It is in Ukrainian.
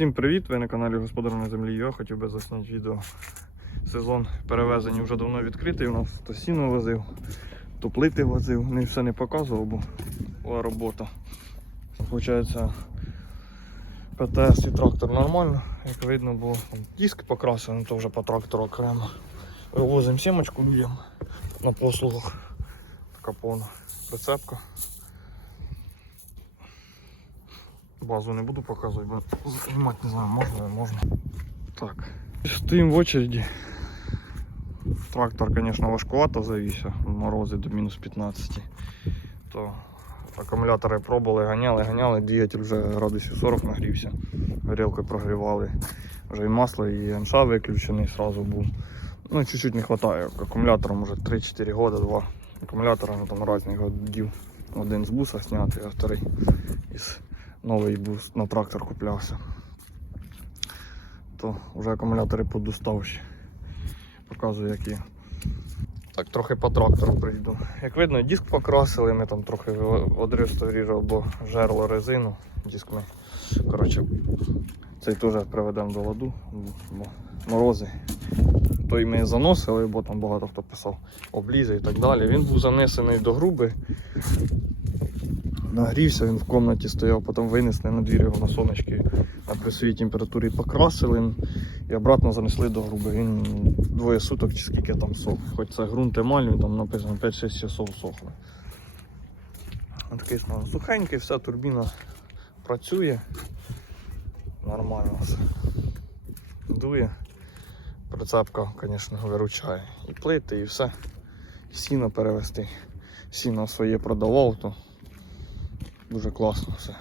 Всім привіт! Ви на каналі Господар на землі. Я хотів би засняти відео. Сезон перевезень вже давно відкритий. У нас то сіно возив, то плити возив. Не все не показував, бо була робота. Получається, ПТС і трактор нормально, як видно, бо диск покрасили, то вже по трактору окремо. Вивозимо сімочку людям на послугах. Така повна прицепка. Базу не буду показувати, бо знімати не знаю, можна, не. Так. Стоїмо в очереді. Трактор, звісно, важкувато завівся, морози до мінус 15. То акумулятори пробували, ганяли, ганяли, двигатель вже градусів 40 нагрівся. Горілкою прогрівали. Вже і масло, і МШ виключений сразу був. Ну, чуть-чуть не вистачає. Акумулятором вже 3-4 роки, два акумулятора ну, там різних годів. Один з буса знятий, а вторий із новий бус на трактор куплявся. То вже акумулятори подуставші. Показую які. Так, трохи по трактору прийду. Як видно, диск покрасили, ми там трохи одрив ріжу або жерло резину. Диск ми. Коротше, цей теж приведемо до ладу, бо морози. Той ми заносили, бо там багато хто писав облізе і так далі. Він був занесений до груби. Нагрівся, він в кімнаті стояв, потім винесли на двір його на сонечки на плюсовій температурі покрасили і обратно занесли до груби. Він двоє суток чи скільки там сох. Хоч це ґрунт емаль, там написано 5-6 часов сохло. Такий стан сухенький, вся турбіна працює. Нормально. Дує. Прицепка, звісно, виручає. І плити, і все. Сіно перевести. Сіно своє продавав, то дуже класно все.